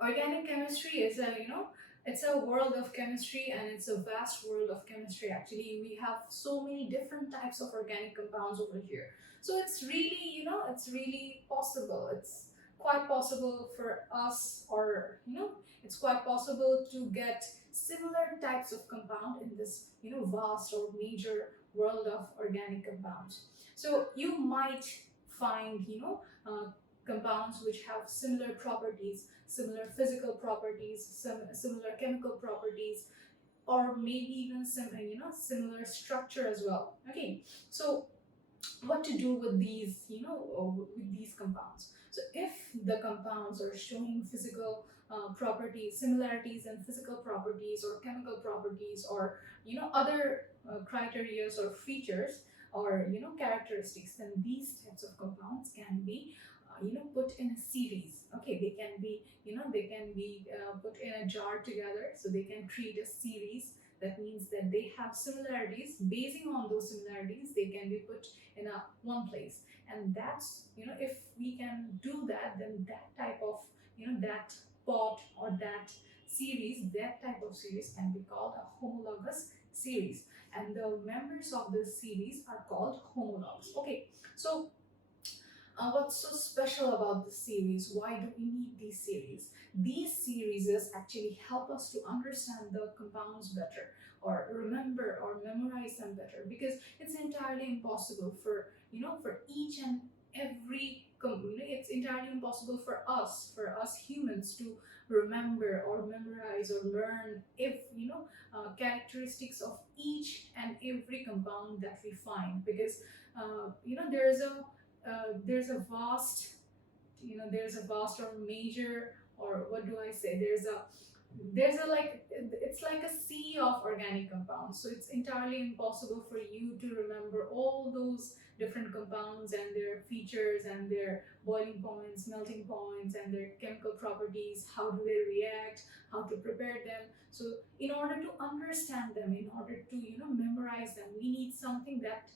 Organic chemistry is a, it's a world of chemistry, and it's a vast world of chemistry. Actually, we have so many different types of organic compounds over here. So it's really, it's really possible. It's quite possible for us, or, it's quite possible to get similar types of compound in this, vast or major world of organic compounds. So you might find, compounds which have similar properties, similar physical properties, similar chemical properties, or maybe even similar structure as well. Okay, so what to do with these, with these compounds? So if the compounds are showing physical properties, similarities in physical properties or chemical properties, or other criteria or features, or characteristics, then these types of compounds can be put in a series. Okay, they can be, put in a jar together, so they can create a series. That means that they have similarities. Basing on those similarities, they can be put in a one place. And that's, if we can do that, then that type of, that pot, or that type of series can be called a homologous series, and the members of this series are called homologs. Okay, so what's so special about this series? Why do we need these series? These series actually help us to understand the compounds better, or remember or memorize them better, because it's entirely impossible for, for each and every it's entirely impossible for us humans to remember or memorize or learn, if characteristics of each and every compound that we find, because there's a vast, there's a vast or major, or what do I say, there's a like, it's like a sea of organic compounds, so it's entirely impossible for you to remember all those different compounds and their features and their boiling points, melting points, and their chemical properties, how do they react, how to prepare them. So in order to understand them, in order to memorize them, we need something that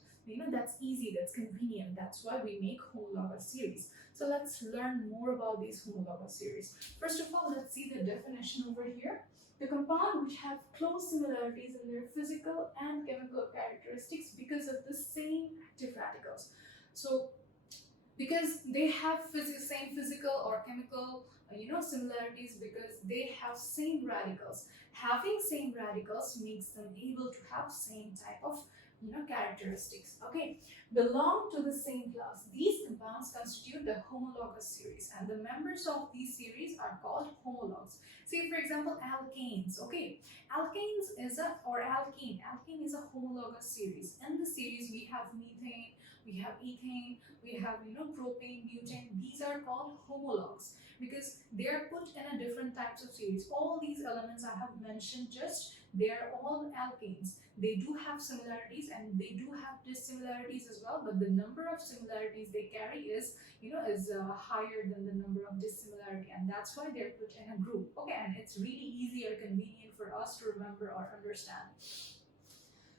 that's easy, that's convenient. That's why we make homologous series. So let's learn more about these homologous series. First of all, let's see the definition over here. The compound which have close similarities in their physical and chemical characteristics because of the same active radicals. So because they have same physical or chemical similarities, because they have same radicals. Having same radicals makes them able to have same type of characteristics. Okay, belong to the same class. These compounds constitute the homologous series, and the members of these series are called homologs. Say for example, alkanes. Okay, alkanes is a, or alkene. Alkene is a homologous series. In the series, we have methane, we have ethane, we have propane, butane. These are called homologs because they are put in a different types of series. All these elements I have mentioned, just they are all alkanes. They do have similarities and they do have dissimilarities as well, but the number of similarities they carry is higher than the number of dissimilarity, and that's why they're put in a group. Okay, and it's really easy or convenient for us to remember or understand.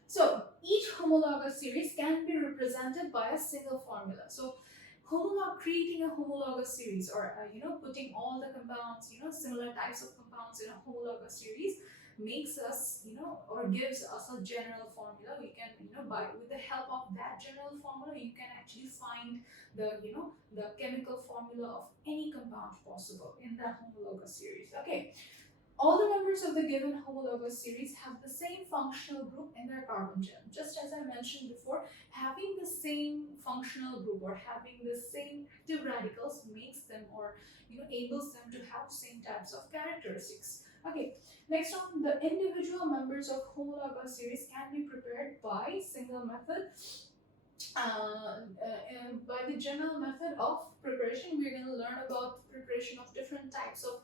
So each homologous series can be represented by a single formula. So creating a homologous series, or putting all the compounds, similar types of compounds in a homologous series, makes us, or gives us a general formula. We can, by with the help of that general formula, you can actually find the, the chemical formula of any compound possible in that homologous series. Okay, all the members of the given homologous series have the same functional group in their carbon gem. Just as I mentioned before, having the same functional group or having the same active radicals makes them, or enables them to have same types of characteristics. Okay, next on, the individual members of homologous series can be prepared by single method. By the general method of preparation, we're going to learn about preparation of different types of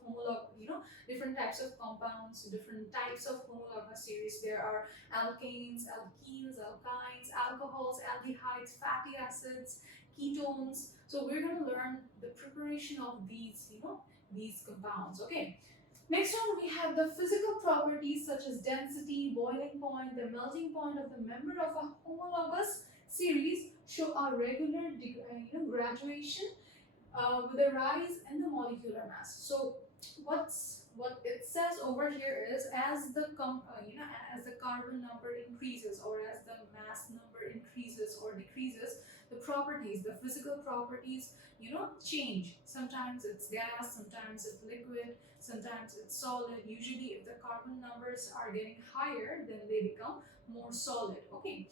different types of compounds, different types of homologous series. There are alkanes, alkenes, alkynes, alcohols, aldehydes, fatty acids, ketones. So we're going to learn the preparation of these compounds. Okay. Next one, we have the physical properties such as density, boiling point, the melting point of the member of a homologous series show a regular graduation with a rise in the molecular mass. So what it says over here is as the as the carbon number increases, or as the mass number increases or decreases, the properties, the physical properties, change. Sometimes it's gas, sometimes it's liquid, sometimes it's solid. Usually if the carbon numbers are getting higher, then they become more solid. Okay,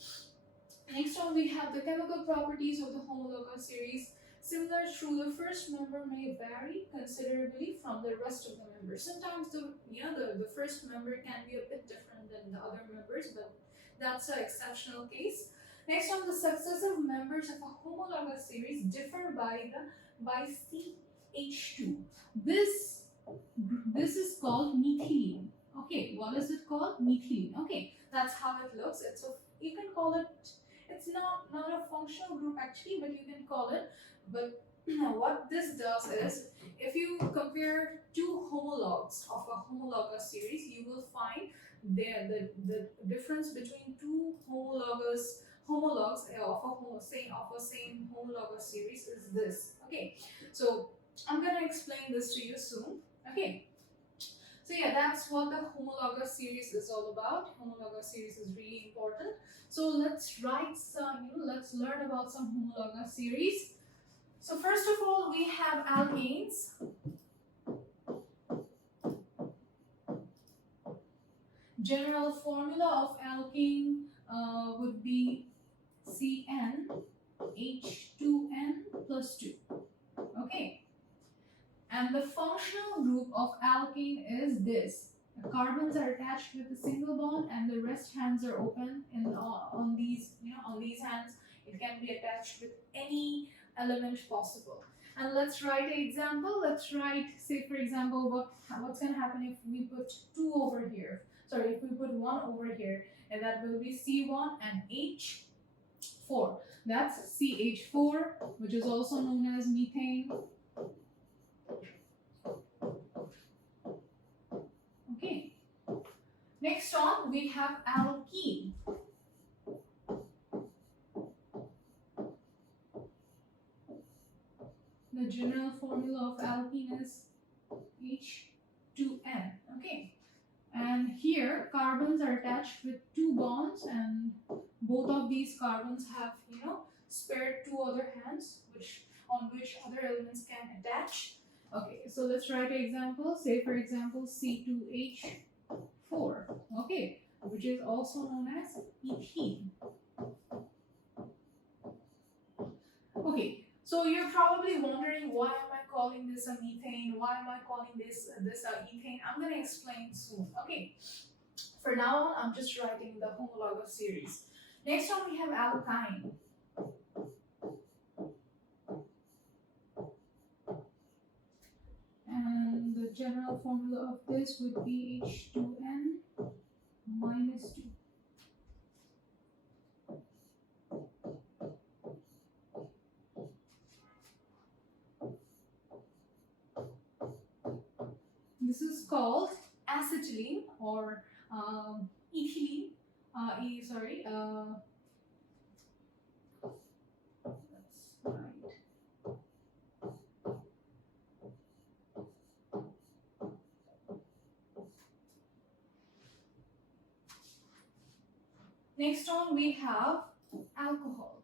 next on we have the chemical properties of the homologous series. Similar through the first member may vary considerably from the rest of the members. Sometimes the first member can be a bit different than the other members, but that's an exceptional case. Next on, the successive members of a homologous series differ by CH2. This is called methylene. Okay, what is it called? Methylene. Okay, that's how it looks. You can call it. It's not a functional group actually, but you can call it. But what this does is, if you compare two homologs of a homologous series, you will find the difference between two homologs of a same homologous series is this. Okay, so I'm gonna explain this to you soon. Okay. So yeah, that's what the homologous series is all about. Homologous series is really important. So let's let's learn about some homologous series. So first of all, we have alkanes. General formula of alkane would be CnH2n plus 2. Okay. And the functional group of alkane is this. The carbons are attached with a single bond, and the rest hands are open. On these hands, it can be attached with any element possible. And let's write an example. Let's write, say for example, what's going to happen if we put 2 over here. Sorry, if we put 1 over here, and that will be C1 and H4. That's CH4, which is also known as methane. Okay. Next on, we have alkene. The general formula of alkene is H2n. Okay. And here, carbons are attached with 2 bonds, and both of these carbons have, spared 2 other hands, on which other elements can attach. Okay, so let's write an example. Say for example, C2H4. Okay, which is also known as ethene. Okay, so you're probably wondering, why am I calling this a methane? Why am I calling this a ethane? I'm going to explain soon. Okay, for now on, I'm just writing the homologous series. Next one, we have alkyne. And the general formula of this would be H2n minus 2. This is called acetylene or ethylene. That's right. Next on, we have alcohol.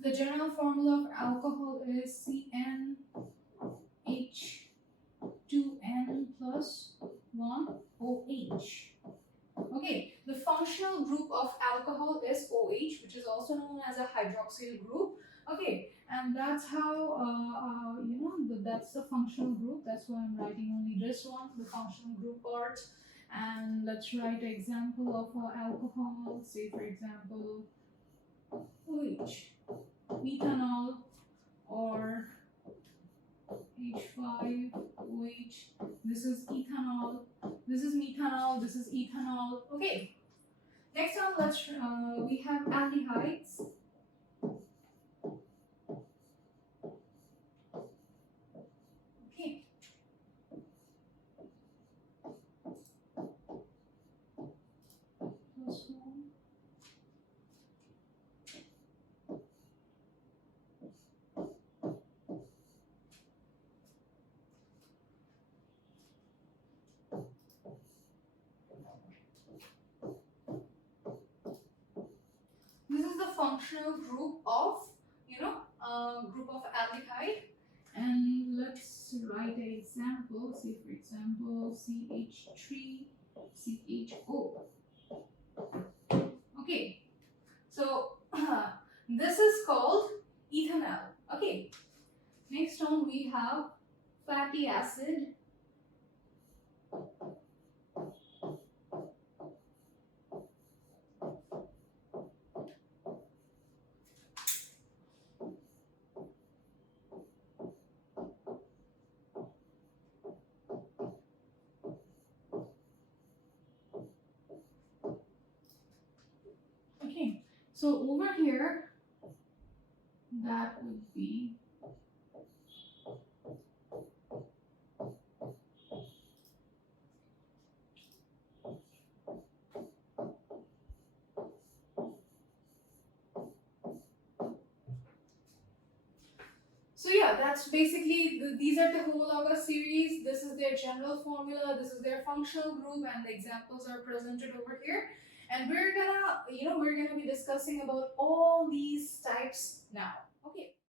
The general formula of alcohol is CnH2n plus 1 OH. Okay, the functional group of alcohol is OH, which is also known as a hydroxyl group. Okay, and that's how, that's the functional group. That's why I'm writing only this one, the functional group part. And let's write an example of alcohol. Say, for example, OH, methanol, or H5OH. This is ethanol. This is methanol. This is ethanol. Okay. Next on, we have aldehydes. Okay. Plus 1. functional group of, group of aldehyde. And let's write an example. Say for example, CH3 CHO. Okay, so this is called ethanol. Okay, next on we have fatty acid. Okay, so over here, that would be so yeah, that's basically these are the homologous series. This is their general formula, this is their functional group, and the examples are presented over here. And we're gonna be discussing about all these types now. Okay.